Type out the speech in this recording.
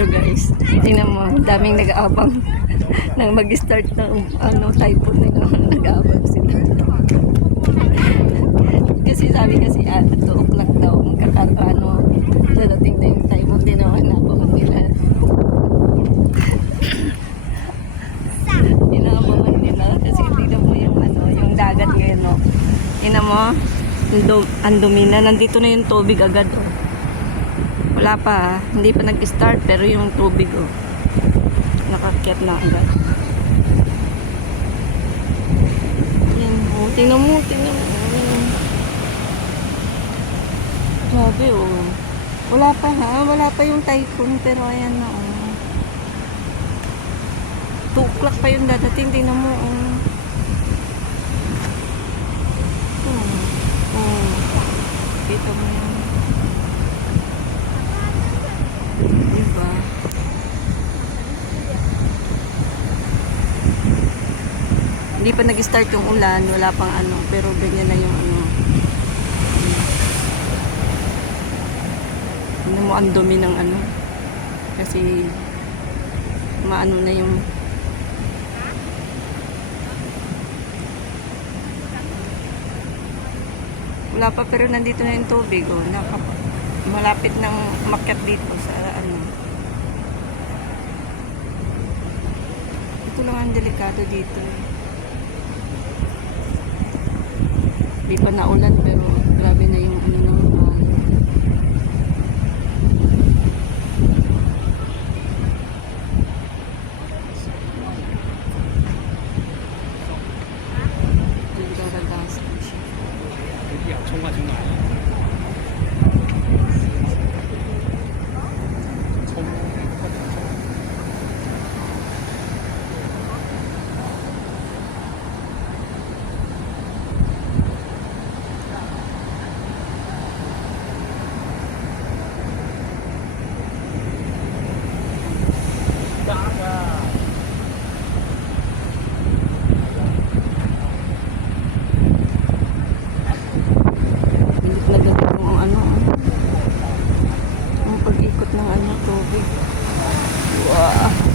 Pero guys, tingnan mo, daming nag-aabang nang mag-start ng typhoon nila. Nag-aabang sila. Kasi sabi kasi 2 o'clock daw dadating na yung typhoon din naman naabangan nila. Inaabangan nila kasi tingnan mo yung yung dagat ngayon, no. Tingnan mo, ang dumi na, nandito na yung tubig agad, oh. Wala pa, hindi pa nag-start pero yung tubig, oh, nakakyat na agad. Yan, oh, tingnan mo. Grabe, oh. Wala pa yung typhoon pero ayan na, oh. 2 o'clock pa yung dadating, tingnan mo, oh. Kita mo yan. Diba? Hindi pa nag-start yung ulan, wala pang pero ganyan na yung mo ang dumi ng kasi maano na yung wala pa pero nandito na yung tubig, oh. Malapit ng umakyat dito sa ito lang ang delikado dito. Di pa naulan pero grabe na yung ng pag-ikot ng tubig. Wow.